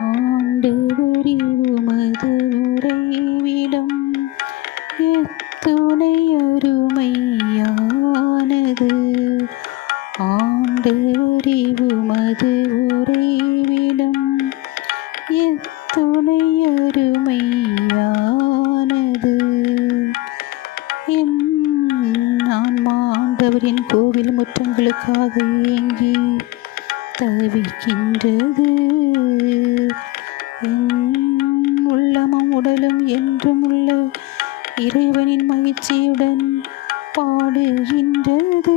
ஆண்டவரே உமது உறைவிடம் எத்துணை அருமையானது. ஆண்டவரே உமது உறைவிடம் எத்துணை அருமையானது. என் ஆன்மா ஆண்டவரின் கோவில் முற்றங்களுக்காக ஏங்கி தவிக்கின்றது. என் உள்ளமும் உடலும் என்றும் உள்ள இறைவனின் மகிழ்ச்சியுடன் பாடுகின்றது.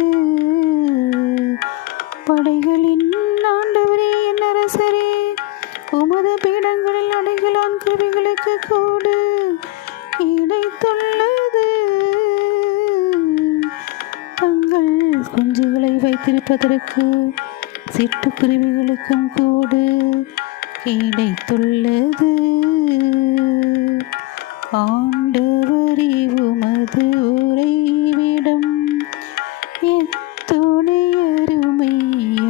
படைகளின் ஆண்டவரே, என் அரசரே, உமது பீடங்களில் அடைகளான் கருவிகளுக்கு கூடு கிடைத்துள்ளது. தங்கள் குஞ்சுகளை வைத்திருப்பதற்கு சிட்டுக்குருவிகளுக்கும் கூடு கிடைத்துள்ளது. ஆண்டவரே உமது உறைவிடம் எத்துணை அருமையானது.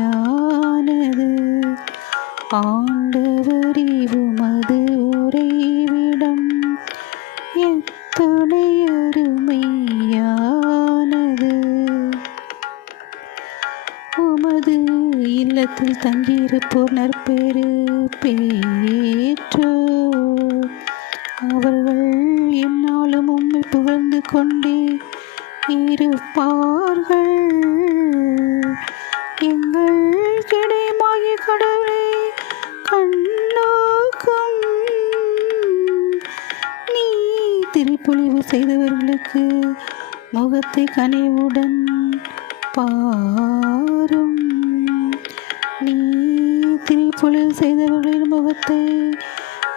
ஆண்டவரே உமது உறைவிடம் எத்துணை அருமையானது. உமது இல்லத்தில் தங்கியிருப்போர் நற்பேறு பெற்றோ. அவர்கள் எந்நாளும் உம்மை புகழ்ந்து கொண்டே இருப்பார்கள். எங்கள் கிடைமாகிய கடவுளை கண்ணோக்கும். நீ திருப்பொழிவு செய்தவர்களுக்கு முகத்தை கனிவுடன் பாரும். நீ திருப்பொழிவு செய்தவர்களின் முகத்தை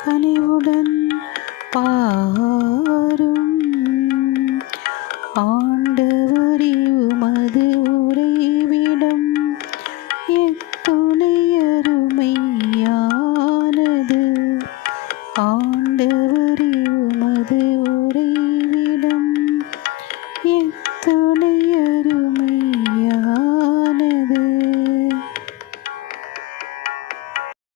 கனிவுடன் பாரும்.